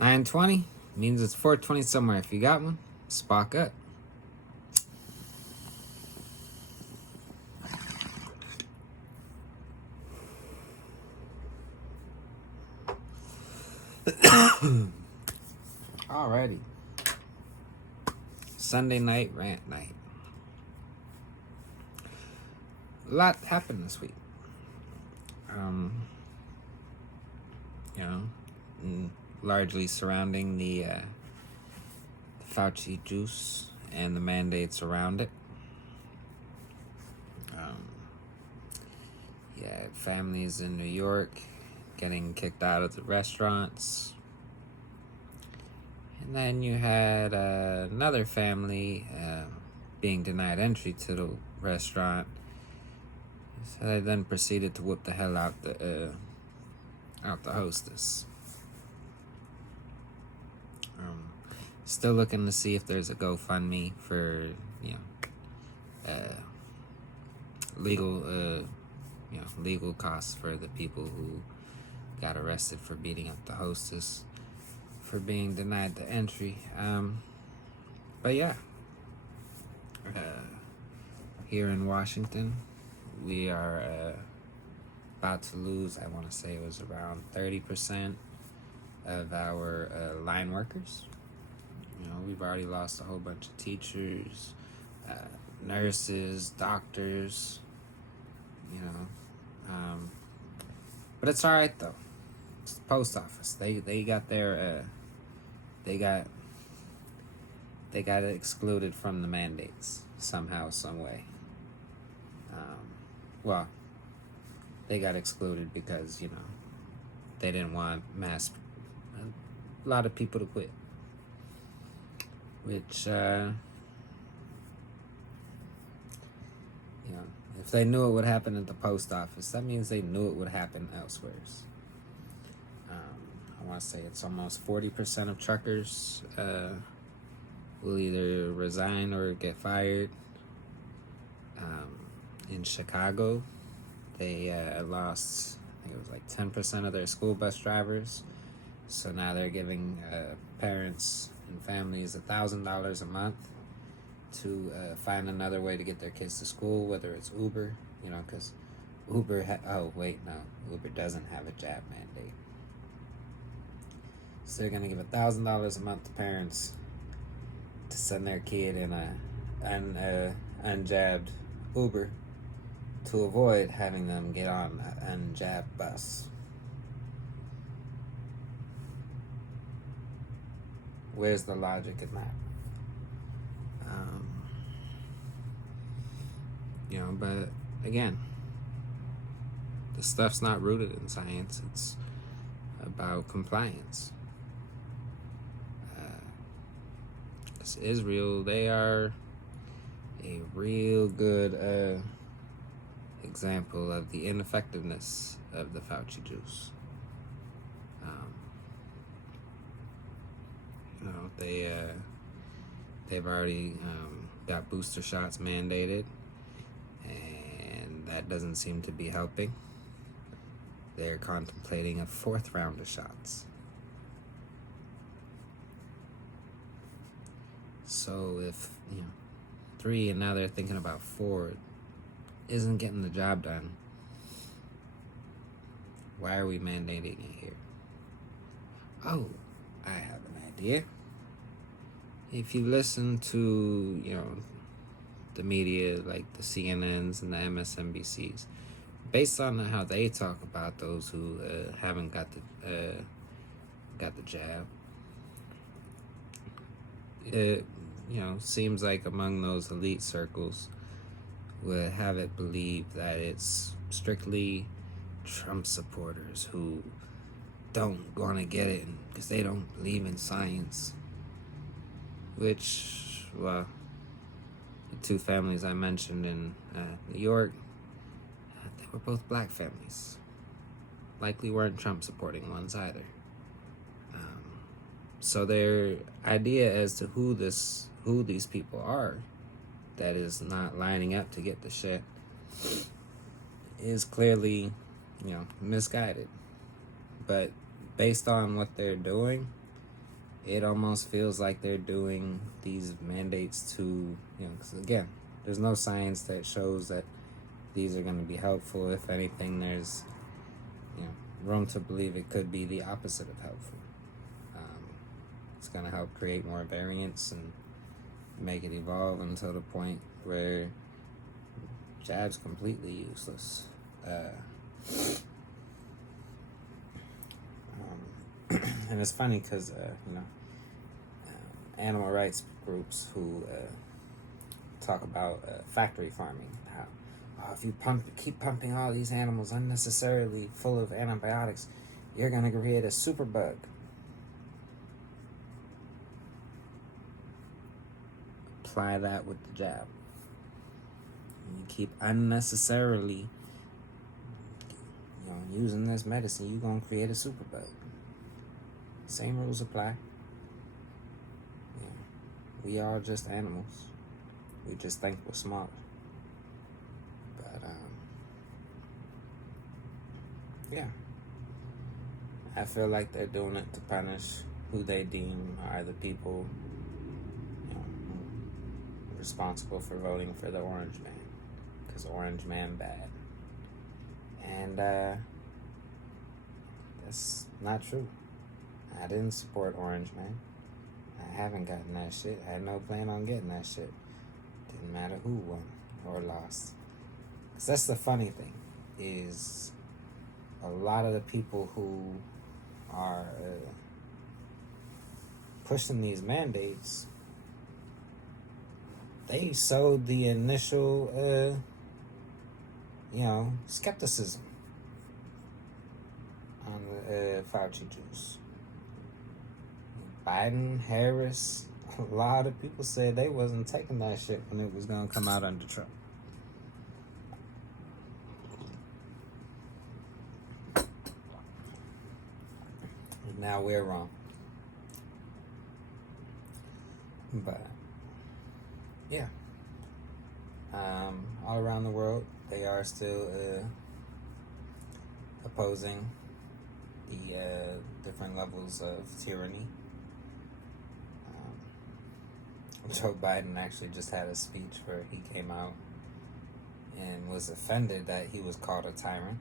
9:20 means it's 4:20 somewhere. If you got one, spark up. Alrighty. Sunday night rant night. A lot happened this week. You know, largely surrounding the Fauci juice and the mandates around it. Yeah, families in New York getting kicked out of the restaurants. And then you had another family being denied entry to the restaurant. So they then proceeded to whip the hell out the hostess. Still looking to see if there's a GoFundMe for legal costs for the people who got arrested for beating up the hostess for being denied the entry. But yeah, here in Washington, we are about to lose, I want to say it was around 30% of our line workers. We've already lost a whole bunch of teachers, nurses, doctors, but it's all right though. It's the post office. They got their they got it excluded from the mandates somehow, some way. Well, they got excluded because they didn't want a lot of people to quit, which if they knew it would happen at the post office, that means they knew it would happen elsewhere. I want to say it's almost 40% of truckers will either resign or get fired. In Chicago, they lost, I think it was like 10% of their school bus drivers. So now they're giving parents and families $1,000 a month to find another way to get their kids to school, whether it's Uber, because Uber Uber doesn't have a jab mandate. So they're gonna give $1,000 a month to parents to send their kid in a unjabbed Uber to avoid having them get on an unjabbed bus. Where's the logic in that? But again, this stuff's not rooted in science. It's about compliance. Israel, they are a real good example of the ineffectiveness of the Fauci juice. They've already got booster shots mandated, and that doesn't seem to be helping. They're contemplating a 4th round of shots. So if 3 and now they're thinking about 4 isn't getting the job done, why are we mandating it here? Oh, I have an idea. If you listen to the media, like the CNNs and the MSNBCs, based on how they talk about those who haven't got the jab, it seems like among those elite circles would have it believed that it's strictly Trump supporters who don't want to get it because they don't believe in science. Which, well, the 2 families I mentioned in New York, they were both black families. Likely weren't Trump supporting ones either. So their idea as to who these people are that is not lining up to get the shit is clearly, misguided. But based on what they're doing, it almost feels like they're doing these mandates to, because again, there's no science that shows that these are going to be helpful. If anything, there's, room to believe it could be the opposite of helpful. It's going to help create more variance and make it evolve until the point where jab's completely useless. And it's funny because, animal rights groups who talk about factory farming, how if you keep pumping all these animals unnecessarily full of antibiotics, you're going to create a superbug. Apply that with the jab. You keep unnecessarily using this medicine, you're going to create a superbug. Same rules apply. We are just animals. We just think we're smart. But, I feel like they're doing it to punish who they deem are the people responsible for voting for the orange man. Because orange man bad. And that's not true. I didn't support orange man. I haven't gotten that shit. I had no plan on getting that shit. Didn't matter who won or lost. Because that's the funny thing, is a lot of the people who are pushing these mandates, they sowed the initial, skepticism on the Fauci juice. Biden, Harris, a lot of people said they wasn't taking that shit when it was going to come out under Trump. Now we're wrong. But, yeah. All around the world, they are still opposing the different levels of tyranny. Joe Biden actually just had a speech where he came out and was offended that he was called a tyrant.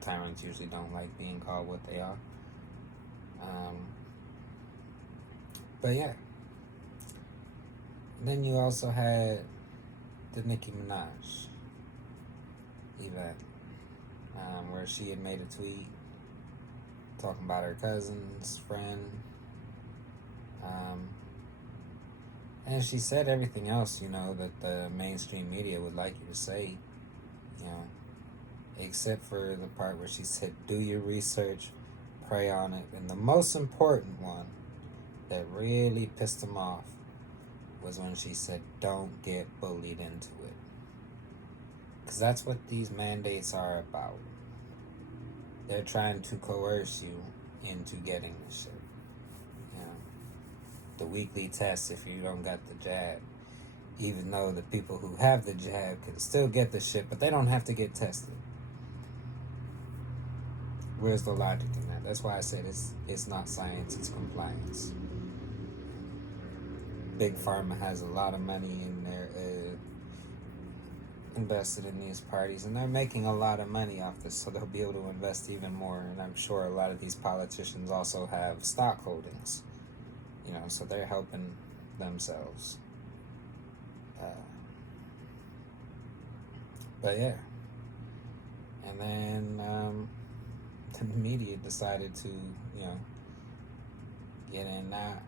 Tyrants usually don't like being called what they are. But yeah. And then you also had the Nikki Minaj event, where she had made a tweet talking about her cousin's friend. And she said everything else, that the mainstream media would like you to say, except for the part where she said, do your research, pray on it. And the most important one that really pissed him off was when she said, don't get bullied into it. Because that's what these mandates are about. They're trying to coerce you into getting this shit. The weekly test if you don't got the jab. Even though the people who have the jab can still get the shit, but they don't have to get tested. Where's the logic in that? That's why I said it's not science, it's compliance. Big Pharma has a lot of money in their invested in these parties, and they're making a lot of money off this, so they'll be able to invest even more. And I'm sure a lot of these politicians also have stock holdings. So they're helping themselves. But yeah. And then the media decided to, get in that.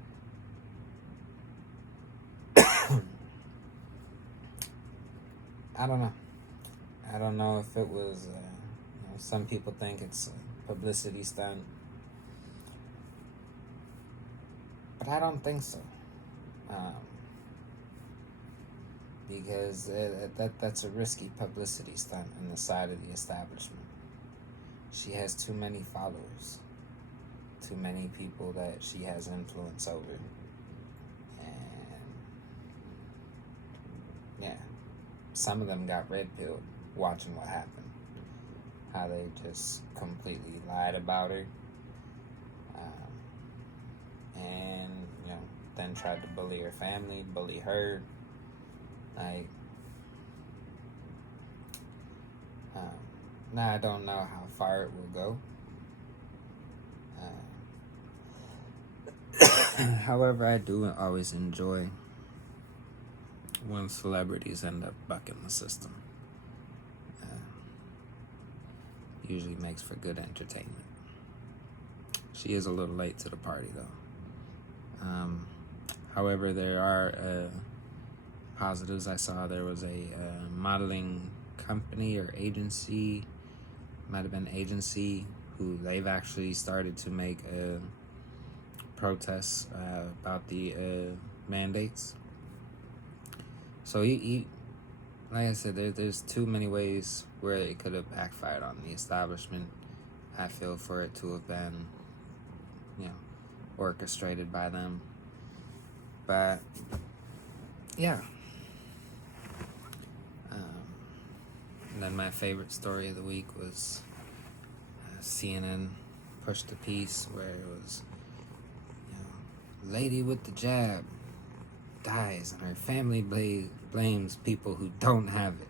I don't know. I don't know if it was, some people think it's a publicity stunt. But I don't think so. Because that's a risky publicity stunt on the side of the establishment. She has too many followers. Too many people that she has influence over. And yeah, some of them got red pilled watching what happened. How they just completely lied about her. then tried to bully her family, bully her. Like, now I don't know how far it will go. However, I do always enjoy when celebrities end up bucking the system. Usually makes for good entertainment. She is a little late to the party, though. However, there are positives. I saw there was a modeling company or agency, might have been agency, who they've actually started to make protests about the mandates. So like I said, there's too many ways where it could have backfired on the establishment. I feel for it to have been, orchestrated by them. But yeah. And then my favorite story of the week was CNN pushed a piece where it was, lady with the jab dies and her family blames people who don't have it.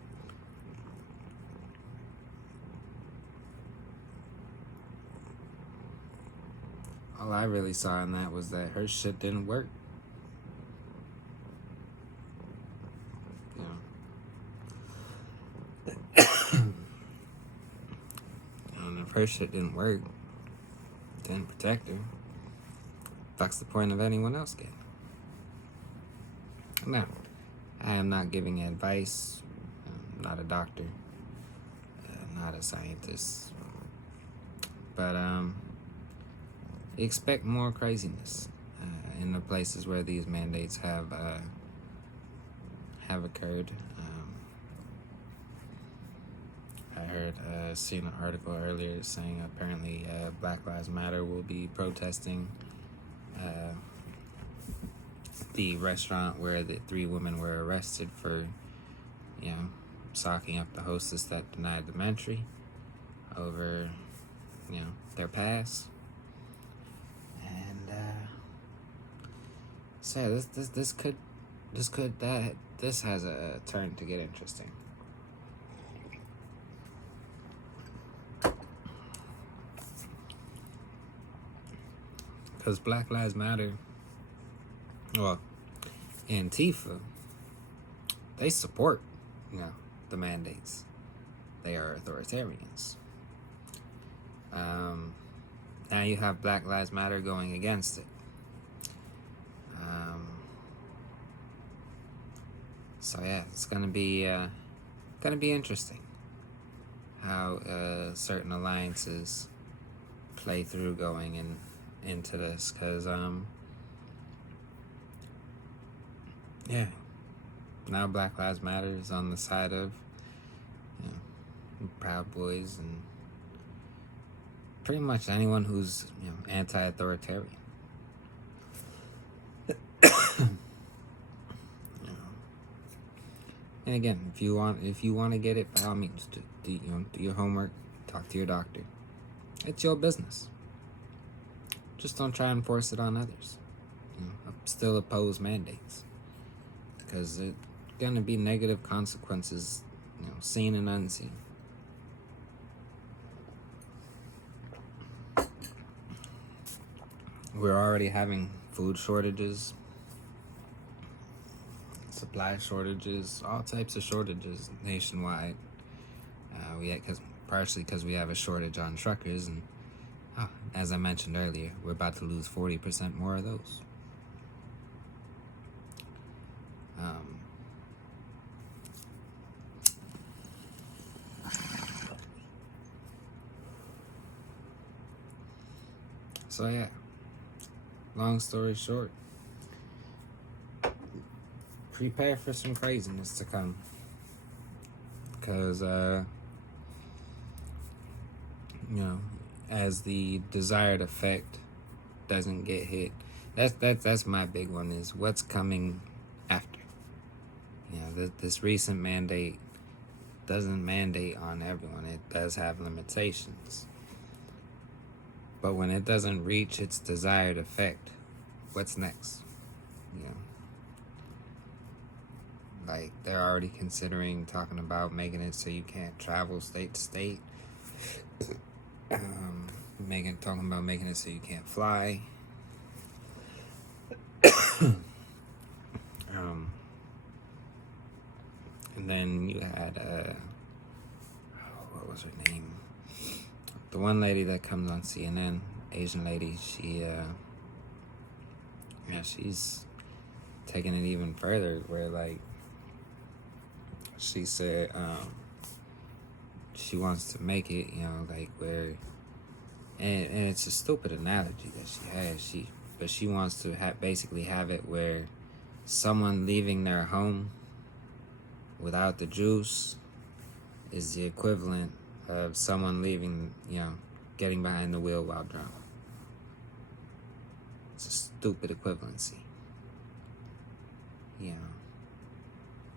All I really saw in that was that her shit didn't work. And if her shit didn't work, didn't protect her, fuck's the point of anyone else getting it? Now, I am not giving advice. I'm not a doctor. Not a scientist. But expect more craziness in the places where these mandates have occurred. I heard seen an article earlier saying apparently Black Lives Matter will be protesting the restaurant where the 3 women were arrested for, socking up the hostess that denied them entry over, their pass. And so this has a turn to get interesting. Because Black Lives Matter, well, Antifa, they support, the mandates. They are authoritarians. Now you have Black Lives Matter going against it. So yeah, it's gonna be interesting how certain alliances play through going into this, because now Black Lives Matter is on the side of Proud Boys and pretty much anyone who's anti-authoritarian. And again, if you want to get it, by all means, do your homework, talk to your doctor. It's your business. Just don't try and force it on others. Still oppose mandates, because there's gonna be negative consequences, seen and unseen. We're already having food shortages, supply shortages, all types of shortages nationwide. Partially because we have a shortage on truckers, and as I mentioned earlier, we're about to lose 40% more of those. So yeah, long story short, prepare for some craziness to come, because as the desired effect doesn't get hit, that's my big one, is what's coming after. This recent mandate doesn't mandate on everyone. It does have limitations. But when it doesn't reach its desired effect, what's next? You know, like they're already considering talking about making it so you can't travel state to state. Talking about making it so you can't fly. And then you had what was her name? The one lady that comes on CNN, Asian lady. She's taking it even further. Where like she said, she wants to make it, like where, and it's a stupid analogy that she has. She wants to basically have it where someone leaving their home without the juice is the equivalent of someone leaving, getting behind the wheel while drunk. It's a stupid equivalency.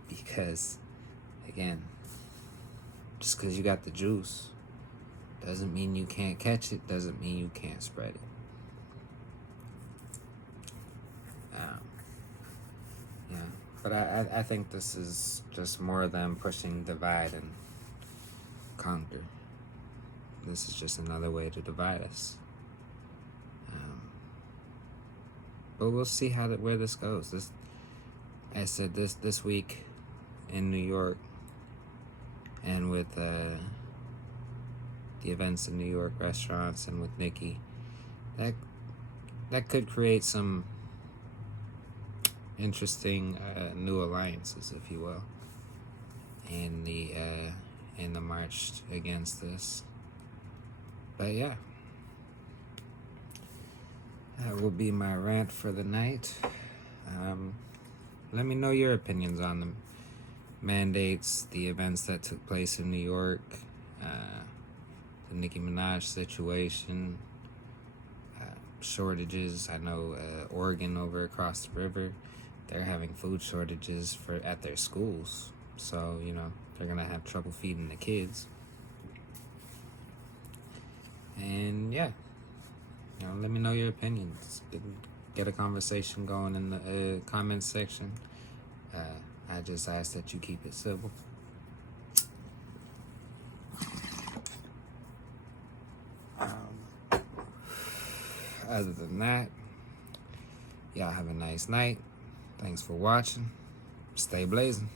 Because, again, just because you got the juice doesn't mean you can't catch it, doesn't mean you can't spread it. But I think this is just more of them pushing divide and conquer. This is just another way to divide us. But we'll see where this goes. This week in New York, and with the events in New York restaurants and with Nikki, that could create some interesting new alliances, if you will, in the march against this. But yeah, that will be my rant for the night. Let me know your opinions on the mandates, the events that took place in New York, the Nikki Minaj situation, shortages. I know Oregon over across the river, they're having food shortages at their schools. So, they're going to have trouble feeding the kids. And yeah, let me know your opinions. Get a conversation going in the comments section. I just ask that you keep it civil. Other than that, y'all have a nice night. Thanks for watching. Stay blazing.